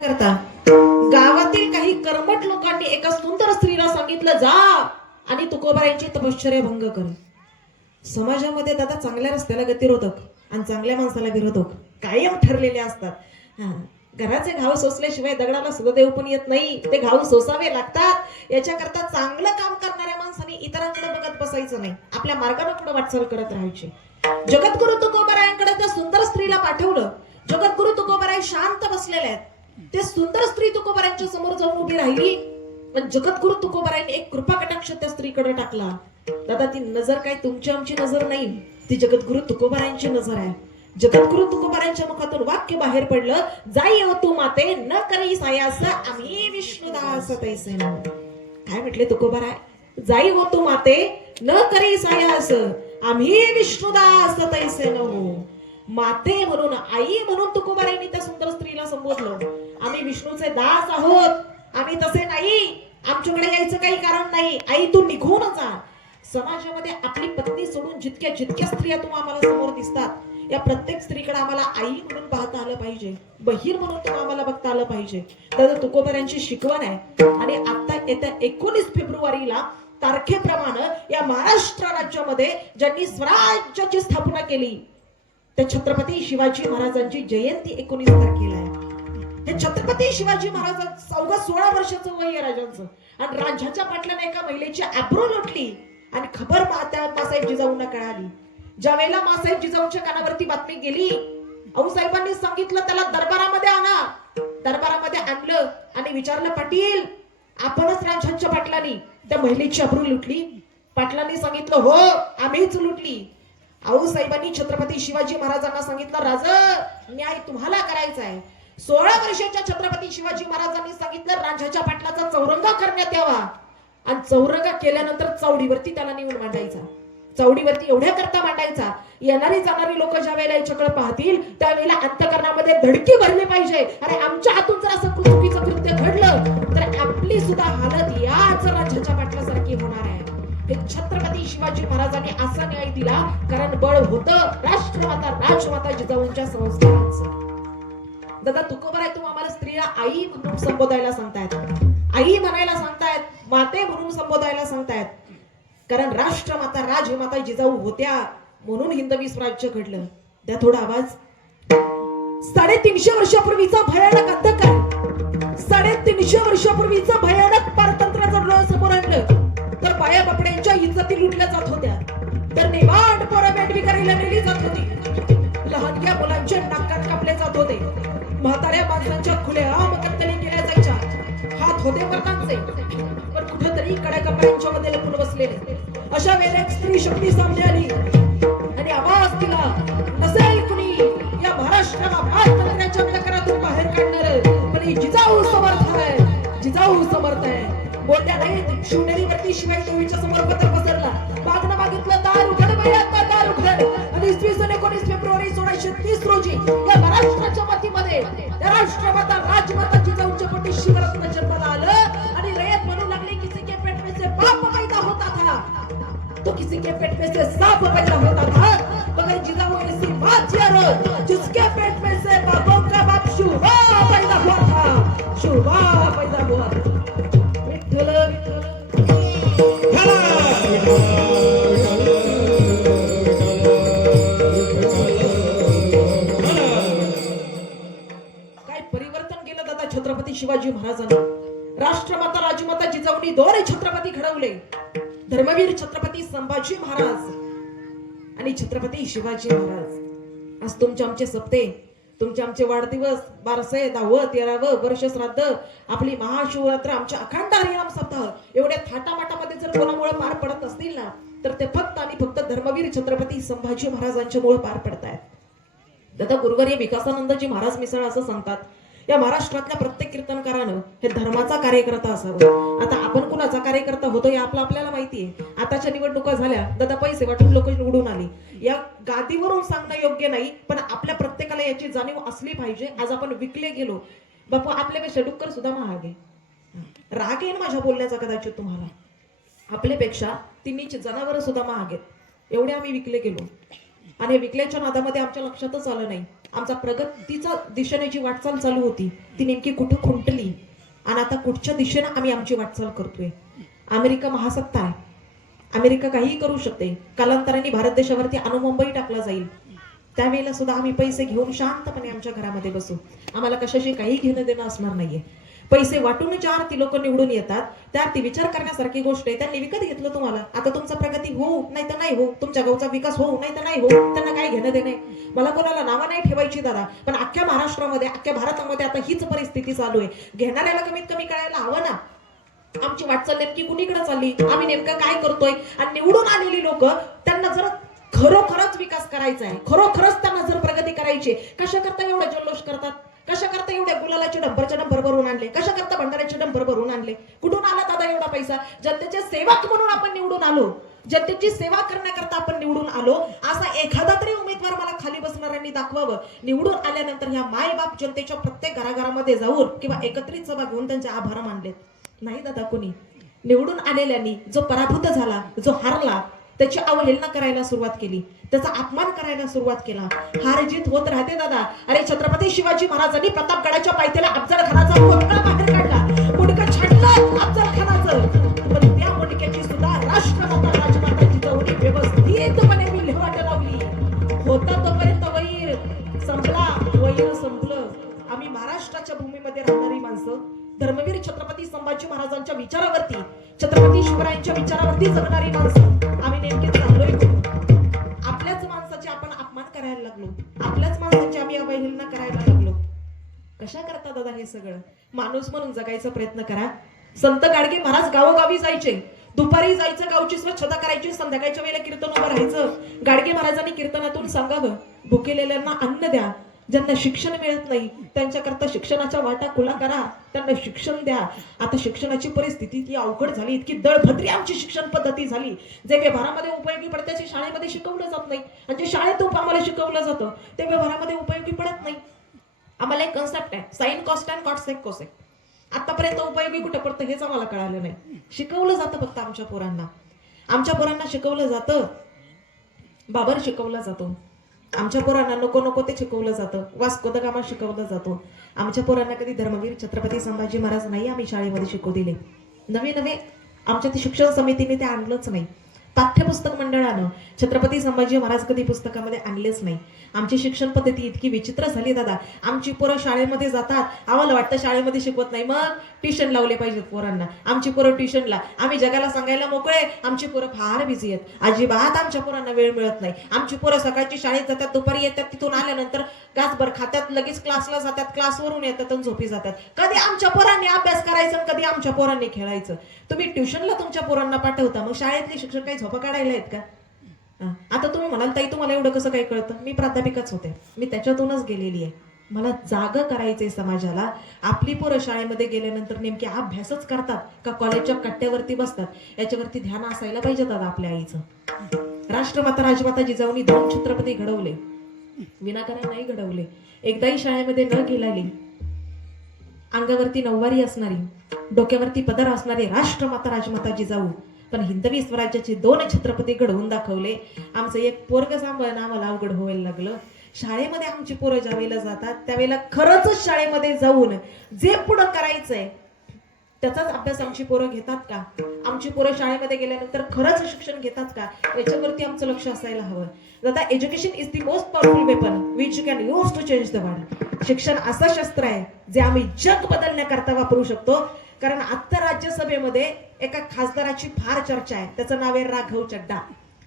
करता गावातील काही कर्मठ लोकांनी एका सुंदर स्त्रीला सांगितलं, जा आणि तुकोबारायांची तपश्चर्या भंग कर. समाजामध्ये दादा चांगल्या रस्त्याला गतिरोधक आणि चांगल्या माणसाला विरोधक कायम ठरलेले असतात. घराचे घाव सोसल्याशिवाय दगडाला सुद्धा देव पण येत नाही. ते घाव सोसावे लागतात. याच्याकरता चांगलं काम करणाऱ्या माणसाने इतरांकडे बघत बसायचं नाही, आपल्या मार्गाने पुढे वाटचाल करत राहायची. जगद्गुरु तुकोबारायांकडे त्या सुंदर स्त्रीला पाठवलं. जगद्गुरु तुकोबाराय शांत बसलेले आहेत. ते सुंदर स्त्री तुकोबारायांच्या समोर जाऊन उभी राहिली. पण जगद्गुरु तुकोबारायांनी एक कृपा कटाक्ष त्या स्त्रीकडे टाकला. दादा, ती नजर काय तुमची आमची नजर नाही, ती जगद्गुरु तुकोबारायांची नजर आहे. जगद्गुरु तुकोबारायांच्या मुखातून वाक्य बाहेर पडलं, जाई हो तू माते न करी सायास आम्ही विष्णुदास तैसे न. काय म्हटले तुकोबाराय? जाई हो तू माते न करी सायास आम्ही विष्णुदास तैसे न. माते म्हणून, आई म्हणून तुकोबारायांनी त्या सुंदर स्त्रीला संबोधलं. आम्ही विष्णूचे दास आहोत, आम्ही तसे नाही, आमच्याकडे यायचं काही कारण नाही. आई तू निघून जा. समाजामध्ये आपली पत्नी सोडून जितक्या जितक्या स्त्रिया तुम्हाला आम्हाला समोर दिसतात, या प्रत्येक स्त्रीकडे आम्हाला आई म्हणून पाहता आलं पाहिजे, बहीर म्हणून तुम्हाला आम्हाला बघता आलं पाहिजे. तर तुकोबारायांची शिकवण आहे. आणि आता येत्या 19 फेब्रुवारीला तारखेप्रमाणे या महाराष्ट्र राज्यामध्ये ज्यांनी स्वराज्याची स्थापना केली त्या छत्रपती शिवाजी महाराजांची जयंती 19 तारखेला आहे. हे छत्रपती शिवाजी महाराज अवघा 16 वर्षाचं वय आहे राजांचं. आणि राज्याच्या पाटलाने एका महिलेची आबरू लुटली आणि खबर मासाहेब जिजाऊंना कळाली. ज्या वेळेला मासाहेब जिजाऊंच्या कानावरती बातमी गेली, आऊसाहेबांनी सांगितलं त्याला दरबारामध्ये आणा. दरबारामध्ये आणलं आणि विचारलं, पाटील आपणच राज्याच्या पाटलांनी त्या महिलेची आबरू लुटली? पाटलांनी सांगितलं, हो आम्हीच लुटली. आऊसाहेबांनी छत्रपती शिवाजी महाराजांना सांगितलं, राजा न्याय तुम्हाला करायचा आहे. 16 वर्षाच्या छत्रपती शिवाजी महाराजांनी सांगितलं, राजाच्या पाटलाचा चौरंगा करण्यात यावा. आणि चौरंगा केल्यानंतर चावडीवरती त्याला नेऊन मांडायचा. चावडीवरती एवढ्या करता मांडायचा, येणारी जाणारी लोक ज्या वेळेला याच्याकडे पाहतील त्यावेळेला अंतकरणामध्ये धडकी भरली पाहिजे. अरे आमच्या हातून जर असं चुकीचं कृत्य घडलं तर आपली सुद्धा हालत याच राजाच्या पाटलासारखी होणार आहे. हे छत्रपती शिवाजी महाराजांनी असा न्याय दिला कारण बळ होतं राष्ट्रमाता राजमाता जिजाऊंच्या संस्कारांचं. दादा, तुकोबाराय तुम्ही आम्हाला स्त्रीला आई म्हणून संबोधायला सांगतायत, आई म्हणायला सांगतायत, माते म्हणून संबोधायला सांगतायत. कारण राष्ट्रमाता राजमाता जिजाऊ होत्या म्हणून हिंदवी स्वराज्य घडलं. त्या थोडा आवाज. 350 वर्षापूर्वीचा भयानक अंधकार, 350 वर्षापूर्वीचा भयानक पारतंत्र जर समोर आणलं तर पाया बापड्यांच्या इज्जती लुटल्या जात होत्या, तर नेवाड पोरं बेडविकारीला नेली जात होती, लहानग्या मुलांचे नाकात कापले जात होते, म्हाताऱ्या माणसांच्या खुलेआम कत्तली केल्या जायच्या. हात होते वर्तांचे पण कुठेतरी कड्या कपड्यांच्या मध्ये लपून बसलेले. अशा वेळेला एक स्त्री शक्ती सामने आली आणि आवाज दिला, नसेल कुणी या महाराष्ट्राला पारतंत्र्याच्या अंधकारातून बाहेर काढणार, पण ही जिजाऊ समर्थ आहे, जिजाऊ समर्थ आहे. बोलल्या नाहीत. शिवनेरीवरती शिवाई देवीच्या समोर पत्र पसरला, मागणं मागितलं, दार उघड बाया, दार उघड. आणि 19 फेब्रुवारी 1630 रोजी या महाराष्ट्राच्या मातीमध्ये त्या राष्ट्रमाता राजमाता जिजाऊंच्या पोटी शिवरत्न जन्माला आलं. आणि रयत म्हणू लागले, किसी के पेट में से बाप पैदा होता था तो किसी के पेट में से सांप पैदा होता था, मगर जिजाऊ ऐसी माँ थी और जिसके पेट में से बापों का बाप शुभा पैदा हुआ था, शुभा पैदा हुआ. विठ्ठल काय परिवर्तन केलं दादा छत्रपती शिवाजी महाराजांनी. राष्ट्रमाता राजमाता जिजाऊंनी 2 छत्रपती घडवले, धर्मवीर छत्रपती संभाजी महाराज आणि छत्रपती शिवाजी महाराज. आज तुमचे आमचे सप्ते, तुमचे आमचे वाढदिवस, बारसे, 10वे 13वे वर्ष श्राद्ध, आपली महाशिवरात्र, आमच्या अखंड हरिनाम सप्ताह एवढ्या थाटामाटामध्ये जर कोणामुळे पार पडत असतील ना तर ते फक्त आणि फक्त धर्मवीर छत्रपती संभाजी महाराजांच्या मुळे पार पडतायत. दादा, गुरुवर्य विकासानंदजी महाराज मिसळ असं सांगतात, या महाराष्ट्रातल्या प्रत्येक कीर्तनकारानं हे धर्माचा कार्यकर्ता असावं. आता आपण कुणाचा कार्यकर्ता होतो हे आपल्याला माहितीये. आताच्या निवडणुका झाल्या दादा, पैसे वाटून लोक निवडून आली. या गादीवरून सांगणं योग्य नाही, पण आपल्या प्रत्येकाला याची जाणीव असली पाहिजे. आज आपण विकले गेलो. बापू आपल्यापेक्षा डुक्कर सुद्धा महाग आहे. राग येईल माझ्या बोलण्याचा कदाचित तुम्हाला. आपल्यापेक्षा तिन्हीची जनावर सुद्धा महाग आहेत. एवढे आम्ही विकले गेलो आणि विकल्याच्या नादामध्ये आमच्या लक्षातच आलं नाही आमचा प्रगतीचा दिशेने जी वाटचाल चालू होती ती नेमकी कुठं खुंटली आणि आता कुठच्या दिशेनं आम्ही आमची वाटचाल करतोय. अमेरिका महासत्ता आहे, अमेरिका काहीही करू शकते. कालांतराने भारत देशावरती अणुबॉम्बही टाकला जाईल. त्यावेळेला सुद्धा आम्ही पैसे घेऊन शांतपणे आमच्या घरामध्ये बसू. आम्हाला कशाशी काही घेणं देणं असणार नाहीये. पैसे वाटून ज्या ती लोक निवडून येतात त्या ती विचार करण्यासारखी गोष्ट आहे. त्यांनी विकत घेतलं तुम्हाला. आता तुमचा प्रगती हो नाही तर नाही हो, तुमच्या गावचा विकास हो नाही तर नाही हो, त्यांना काय घेणं देणे. मला कोणाला नावं नाही ठेवायची दादा, पण अख्ख्या महाराष्ट्रामध्ये अख्ख्या भारतामध्ये आता हीच परिस्थिती चालू आहे. घेणाऱ्याला कमीत कमी कळायला हवं ना आमची वाटचाल नेमकी कुणीकडे चालली, आम्ही नेमकं काय करतोय. आणि निवडून आलेली लोक त्यांना जर खरोखरच विकास करायचा आहे, खरोखरच त्यांना जर प्रगती करायची, कशा करता एवढा जल्लोष करतात, कशा करता एवढ्या गुलालाचे डंपर भरून आणले, कशा करता भंडाऱ्याचे डंपर भरून आणले. कुठून आला दादा एवढा पैसा? जनतेचे सेवक म्हणून आपण निवडून आलो, जनतेची सेवा करण्याकरता आपण निवडून आलो. असा एखादा तरी उमेदवार मला खाली बसणाऱ्यांनी दाखवावं. निवडून आल्यानंतर ह्या माय बाप जनतेच्या प्रत्येक घराघरामध्ये जाऊन किंवा एकत्रित सभा घेऊन त्यांचे आभार मानलेत. नाही दादा, कोणी निवडून आलेल्यांनी जो पराभूत झाला, जो हारला, त्याची अवहेलना करायला सुरुवात केली, त्याचा अपमान करायला सुरुवात केला. हार जीत होत राहते दादा. अरे छत्रपती शिवाजी महाराजांनी प्रतापगडाच्या पायथ्याला अफजल खानाचा पुतळा बाहेर काढला, मुंडकं छाडलं अफजल खानाचं, पण त्या मुंडक्याची सुद्धा राष्ट्रमाता राजमाता जिजाऊने व्यवस्थितपणे विल्हेवाट लावली. होता तोपर्यंत वैर संपला, वैर संपलं. आम्ही महाराष्ट्राच्या भूमीमध्ये राहणारी माणसं, धर्मवीर छत्रपती संभाजी महाराजांच्या विचारावरती, छत्रपती शिवरायांच्या विचारावरती जगणारी माणसं आम्ही नेमके चाललोय. आपल्याच माणसाचे आपण अपमान करायला लागलो, आपल्याच माणसाची आम्ही अवहेलना करायला लागलो. कशा करता दादा हे सगळं? माणूस म्हणून जगायचा प्रयत्न करा. संत गाडगे महाराज गावोगावी जायचे, दुपारी जायचं, गावची स्वच्छता करायची, संध्याकाळच्या वेळेला कीर्तन उभं राहायचं. गाडगे महाराजांनी कीर्तनातून सांगावं, भुकेलेल्यांना अन्न द्या, ज्यांना शिक्षण मिळत नाही त्यांच्याकरता शिक्षणाच्या वाटा खुला करा, त्यांना शिक्षण द्या. आता शिक्षणाची परिस्थिती इतकी अवघड झाली, इतकी दळभद्री आमची शिक्षण पद्धती झाली. जे व्यवहारामध्ये उपयोगी पडते ते शाळेमध्ये शिकवलं जात नाही, आणि जे शाळेत आम्हाला शिकवलं जातं ते व्यवहारामध्ये उपयोगी पडत नाही. आम्हाला एक कन्सेप्ट आहे, sine cos and cot cosec. आतापर्यंत उपयोगी कुठं पडतं हेच आम्हाला कळालं नाही. शिकवलं जातं फक्त आमच्या पोरांना शिकवलं जातं, बाबर शिकवला जातो. आमच्या पोरांना नको नको ते शिकवलं जातं, वास्को द गामा शिकवलं जातो. आमच्या पोरांना कधी धर्मवीर छत्रपती संभाजी महाराज नाही आम्ही शाळेमध्ये शिकवू दिले. नवे आमच्या शिक्षण समितीने ते आणलंच नाही. पाठ्यपुस्तक मंडळानं छत्रपती संभाजी महाराज कधी पुस्तकामध्ये आणलेच नाही. आमची शिक्षण पद्धती इतकी विचित्र झाली दादा. आमची पोरं शाळेमध्ये जातात, आम्हाला वाटतं शाळेमध्ये शिकवत नाही, मग ट्युशन लावले पाहिजेत पोरांना. आमची पोरं ट्युशनला, आम्ही जगाला सांगायला मोकळे, आमची पोरं फार बिझी आहेत, अजिबात आमच्या पोरांना वेळ मिळत नाही. आमची पोरं सकाळची शाळेत जातात, दुपारी येतात, तिथून आल्यानंतर गासभर खात्यात, लगेच क्लासला जातात, क्लासवरून येतात आणि झोपी जातात. कधी आमच्या पोरांनी अभ्यास करायचा, कधी आमच्या पोरांनी खेळायचं. तुम्ही ट्युशनला तुमच्या पोरांना पाठवता, मग शाळेतले शिक्षक काही झोपा काढायला आहेत का? आता तुम्ही म्हणाल ताई तुम्हाला एवढं कसं काही कळतं? मी प्राध्यापिकाच होते, मी त्याच्यातूनच गेलेली आहे. मला जागं करायचंय समाजाला. आपली पोरं शाळेमध्ये गेल्यानंतर नेमके अभ्यासच करतात का कॉलेजच्या कट्ट्यावरती बसतात, याच्यावरती ध्यान असायला पाहिजे दादा आपल्या आईचं. राष्ट्रमाता राजमाता जिजाऊनी 2 छत्रपती घडवले, विनाकारण नाही घडवले. एकदाही शाळेमध्ये न गेलेली, अंगावरती नऊवारी असणारी, डोक्यावरती पदर असणारी राष्ट्रमाता राजमाता जिजाऊ, पण हिंदवी स्वराज्याचे 2 छत्रपती घडवून दाखवले. आमचं एक पोरग सांभाळणं आम्हाला अवघड व्हायला लागलं. शाळेमध्ये आमची पोरं ज्या वेळेला जातात त्यावेळेला खरंच शाळेमध्ये जाऊन जे पुढं करायचंय त्याचाच अभ्यास आमची पोरं घेतात का? आमची पोरं शाळेमध्ये गेल्यानंतर खरंच शिक्षण घेतात का? याच्यावरती आमचं लक्ष असायला हवं. दादा, education is the most powerful weapon which you can use to change the world. शिक्षण असं शस्त्र आहे जे आम्ही जग बदलण्याकरता वापरू शकतो. कारण आता राज्यसभेमध्ये एका खासदाराची फार चर्चा आहे, त्याचं नाव आहे राघव चड्डा.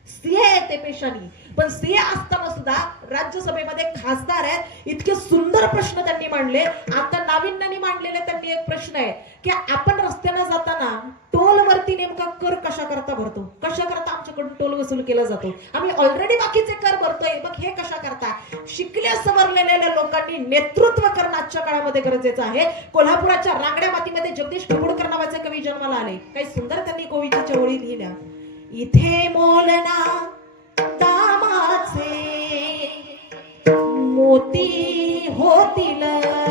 सीए आहे ते पेशानी, पण सीए असताना सुद्धा राज्यसभेमध्ये खासदार आहेत. इतके सुंदर प्रश्न त्यांनी मांडले. आता नाविन्याने मांडलेले त्यांनी एक प्रश्न आहे की आपण रस्त्याने जाताना टोल वरती नेमका कर कशा करता भरतो, कशा करता आमच्याकडून टोल वसूल केला जातो. आम्ही ऑलरेडी बाकीचे कर भरतोय, मग हे कशा करता? शिकल्या सवरलेल्या लोकांनी नेतृत्व करणं आजच्या काळामध्ये गरजेचं आहे. कोल्हापुराच्या रांगड्या मातीमध्ये जगदीश कपूरकर नावाचे कवी जन्माला आले. काही सुंदर त्यांनी कवितेच्या ओळी लिहिल्या. इथे मोलना दामाचे मोती होतील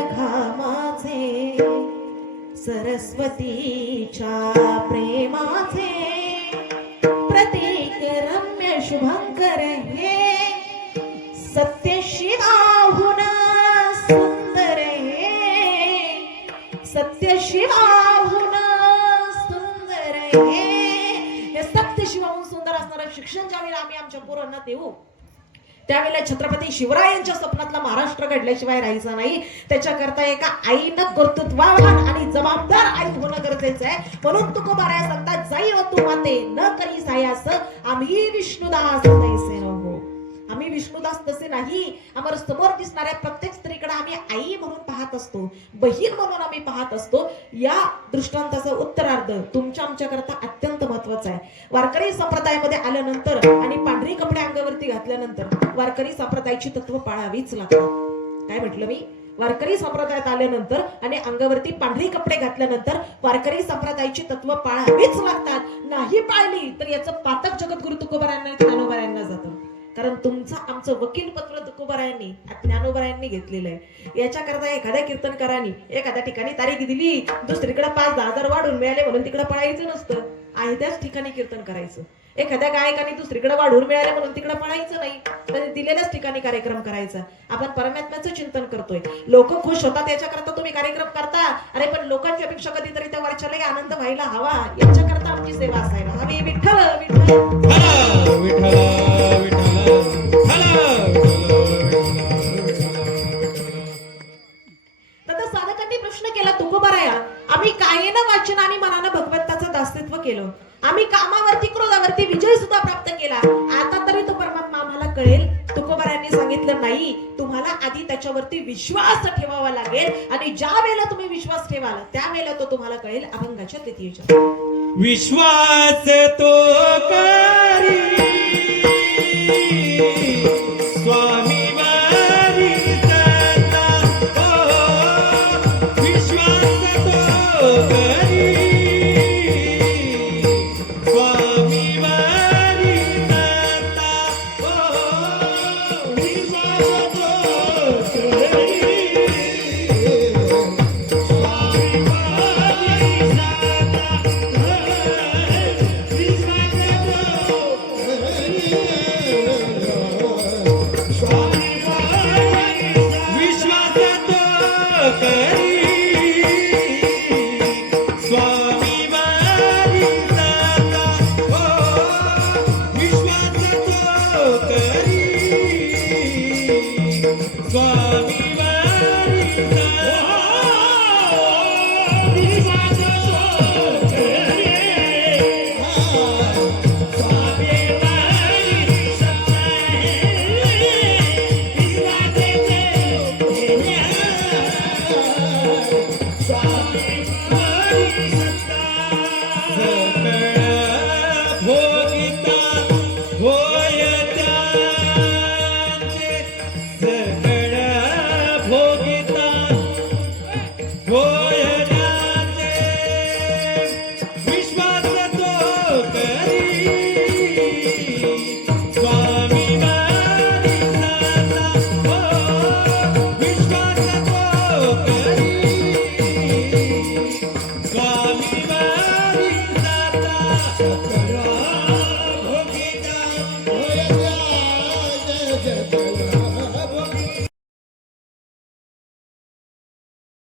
घामाचे, सरस्वतीच्या प्रेमाचे प्रतीक रम्य शुभंकर हे, सत्य शिवाहून सत्यशिवाहून सुंदर हे सत्यशिवाहून सुंदर असणारं शिक्षण ज्यावेळेला आम्ही आमच्या पोरांना देऊ त्यावेळेला छत्रपती शिवरायांच्या स्वप्नातला महाराष्ट्र घडल्याशिवाय राहायचा नाही. त्याच्याकरता एका आईनं कर्तृत्ववान आणि जबाबदार आई होणं गरजेचं आहे. म्हणून तुकोबाराया सांगतात, जाई व तू माते न करी सायास आम्ही विष्णुदास तैसे न हो. आम्ही विष्णुदास तसे नाही. आम्हाला समोर दिसणाऱ्या प्रत्येक स्त्रीकडे आम्ही आई म्हणून पाहत असतो, बहीण म्हणून आम्ही पाहत असतो. या दृष्टांताचा उत्तरार्ध तुमच्या आमच्याकरता अत्यंत महत्वाचा आहे. वारकरी संप्रदायामध्ये आल्यानंतर आणि पांढरी कपडे अंगावरती घातल्यानंतर वारकरी संप्रदायाची तत्व पाळावीच लागतात. काय म्हटलं मी? वारकरी संप्रदायात आल्यानंतर आणि अंगावरती पांढरी कपडे घातल्यानंतर वारकरी संप्रदायाची तत्व पाळावीच लागतात. नाही पाळली तर याचं पातक जगद्गुरु तुकोबारायांना आणि ज्ञानोबारायांना जातं. कारण तुमचं आमचं वकीलपत्र तुकोबारायांनी ज्ञानोबारायांनी घेतलेलं आहे. याच्याकरता एखाद्या कीर्तनकारांनी एखाद्या ठिकाणी तारीख दिली, दुसरीकडे 5-10 हजार वाढून मिळाले म्हणून तिकडे पळायचं नसतं. आहे त्याच ठिकाणी कीर्तन करायचं. एखाद्या गायकाने दुसरीकडे वाढून मिळाले म्हणून तिकडे पळायचं नाही, तर दिलेल्याच ठिकाणी कार्यक्रम करायचा. आपण परमात्म्याचं चिंतन करतोय, लोक खुश होतात याच्याकरता तुम्ही कार्यक्रम करता. अरे पण लोकांची अपेक्षा कधीतरी त्या वर्षालाही आनंद व्हायला हवा, याच्याकरता आमची सेवा असायला हवी. विठ्ठल विठ्ठल दादा साधकांनी प्रश्न केला, तुकोबाराया आम्ही कायेनं वाचन आणि मनानं भगवंताचं दासत्व केलं, आम्ही कामावरती क्रोधावरती विजय सुद्धा प्राप्त केला, आता तरी तो परमात्मा आम्हाला कळेल. तुकोबारायांनी सांगितलं नाही, तुम्हाला आधी त्याच्यावरती विश्वास ठेवावा लागेल आणि ज्या वेळेला तुम्ही विश्वास ठेवाल त्यावेळेला तो तुम्हाला कळेल. अभंगाच्या द्वितीयच्या विश्वास तो करी स्वामी वारी सदा हो. विश्वास तो करी स्वामी वारी सदा हो. विश्वास तो करी स्वामी वारी भोगिता होय त्याचे